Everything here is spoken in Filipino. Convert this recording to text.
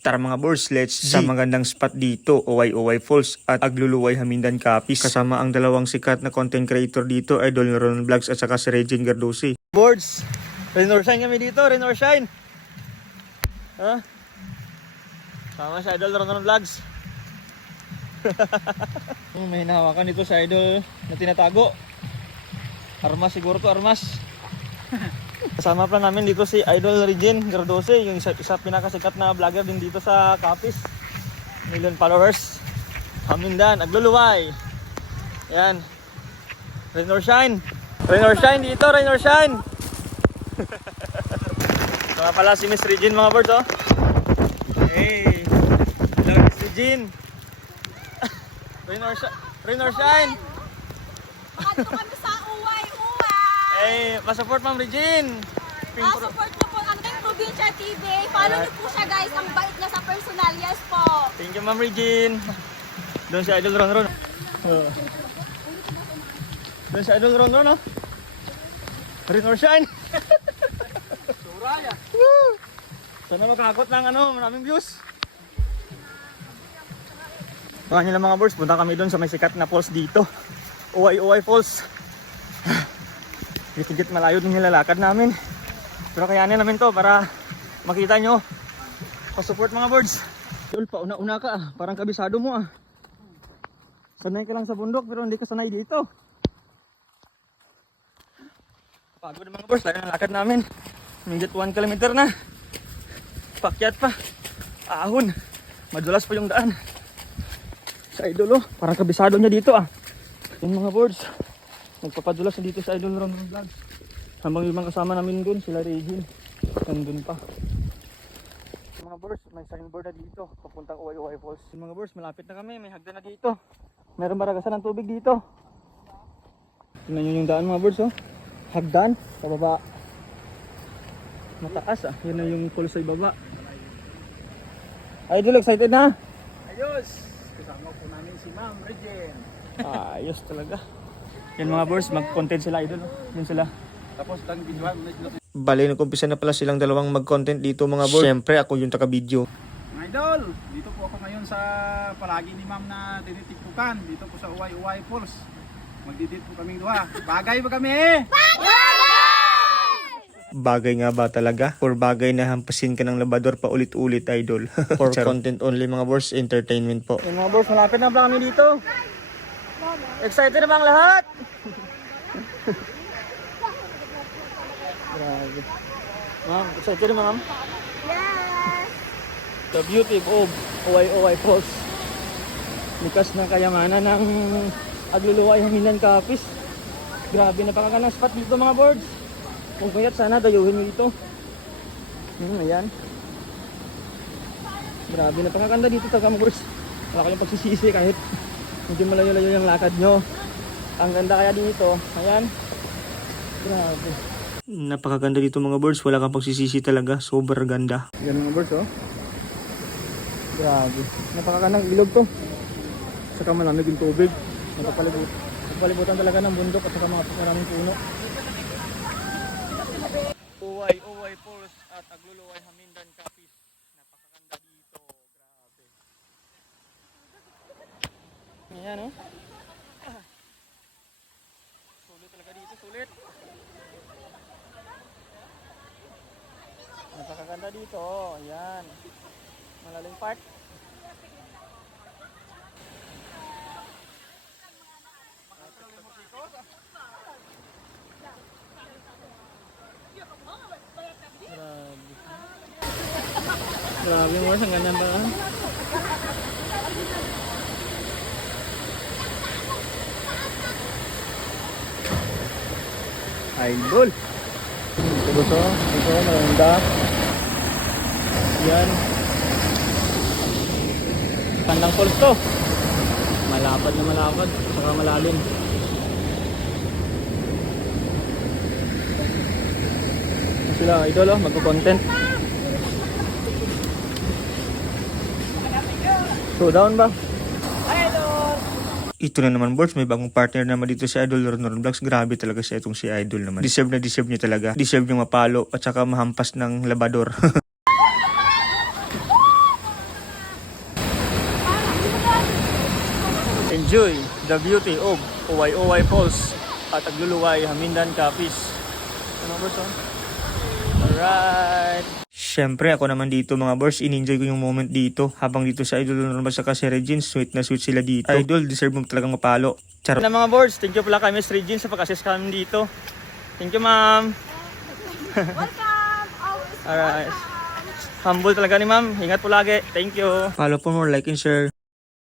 Tara mga boys, let's sa magandang spot dito, OY Falls at Agluluway Hamindan Capiz. Kasama ang dalawang sikat na content creator dito, Idol Ron Vlogs at saka si Regine Gardosi. Boards, rain or shine kami dito, rain or shine. Ha? Sama si Idol Ron Vlogs. May hinahawakan dito sa Idol na tinatago. Armas siguro to, armas. Kasama pa namin dito si Idol Regine Gardosi, yung isa pinakasikat na vlogger din dito sa Capiz. Million followers. Hamindan, Agluluway. Yan. Rain or shine. Rain or shine dito, rain or shine. Mga pala si Miss Regine mga birds, oh. Hey. Hello Miss Regine. Rain or shine. Rain or shine. Makadto kami sa uway. Hey, masupport Ma'am Regine. Support niyo po ang ating Probinsya TV. Follow niyo po siya guys. Ang bait niya sa personal. Yes po. Thank you Ma'am Regine. Doon si Idol Ron. Doon si Idol Ron, no? Rain or shine. Suraya. Sana makakot ng maraming views. Mga nila mga boys, punta kami doon sa may sikat na falls dito. OY Falls. Higit malayo din nilalakad namin. Pero kayanin namin to para makita nyo. Pa-support mga birds. Idol, pauna-una ka ah. Parang kabisado mo ah. Sanay ka lang sa bundok pero hindi ka sanay dito. Pagod mga birds, lagi ng lakad namin. Higit 1 kilometer na. Pakyat pa. Ahon. Madulas pa yung daan. Sa Idol oh. Parang kabisado niya dito ah. Yung mga birds. Nagpapadulas na dito sa Idol Ron Vlogs. Habang yung mga kasama namin dun, sila Regine. Nandun pa. Mga birds, may signboard na dito. Papuntang OY Falls. Mga birds, malapit na kami. May hagdan na dito. Meron maragasan ng tubig dito. Tingnan nyo yung daan mga birds oh. Hagdan, sa baba. Mataas ah. Yun na yung falls sa ibaba. Idol, excited na? Ayos! Kasama po namin si Ma'am Regine. Ayos talaga. Yan mga boys, mag-content sila Idol. Yan sila. Tapos lang videoan. Bale, nag-umpisa na pala silang dalawang mag-content dito mga boys. Siyempre, ako yung taga-video. Mga idol, dito po ako ngayon sa palagi ni Ma'am na tinitikpukan. Dito po sa OY Falls. Magdidit po kami duha. Bagay ba kami eh? Bagay nga ba talaga? Or bagay na hampasin ka ng labador pa ulit-ulit Idol? For content only mga boys, entertainment po. Yung mga boys, malapit na ba kami dito? Excited na ba ang lahat? Grabe. Ma'am, excited na ma'am? Yes! The beauty of OY Falls. Likas ng kayamanan ng Agluluway Hamindan Capiz. Grabe, napakagandang spot dito mga birds. Kung kaya't sana dayuhin mo ito. Ayan. Grabe, napakaganda dito talaga mga birds. Wala kayong pagsisisi kahit medyo malayo-layo yung lakad nyo. Ang ganda kaya dito. Ayan. Grabe. Napakaganda dito mga birds. Wala kang pagsisisi talaga. Sobrang ganda. Yan mga birds oh. Grabe. Napakagandang ilog to. Saka malamig yung tubig. Napapalibutan talaga ng bundok at saka mga maraming puno. OY Falls at Agluluway Hamindan Capiz. Napakaganda dito. Grabe. Ayan oh. Sulit talaga dito, sulit. Napakaganda dito. Ayan. Malaling part. Grabe mo, ang ganyan ba? Idol. Ito gusto. Ito maganda. Yan. Kandang falls to. Malapad na malapad. Saka malalim. Sila Idol oh, magko-content. Showdown ba? Idol! Ito na naman boys, may bagong partner naman dito si Idol Ron Vlogs. Grabe talaga siya itong si Idol naman. Deserve niya talaga. Deserve niya mapalo at saka mahampas ng labador. Joy, the beauty of Uway Falls at Agluluway, Hamindan, Capiz. Ano boss? Alright. Siyempre ako naman dito mga boss, in-enjoy ko yung moment dito. Habang dito sa Idol Normal sa si Regine, sweet na sweet sila dito. Idol, deserve mo talagang mapalo. Charot. Na mga boss, thank you pala kay Miss Regine sa pag-assist kami dito. Thank you ma'am. Welcome! Always Alright. welcome! Humble talaga ni ma'am. Ingat po lagi. Thank you. Follow for more, like and share.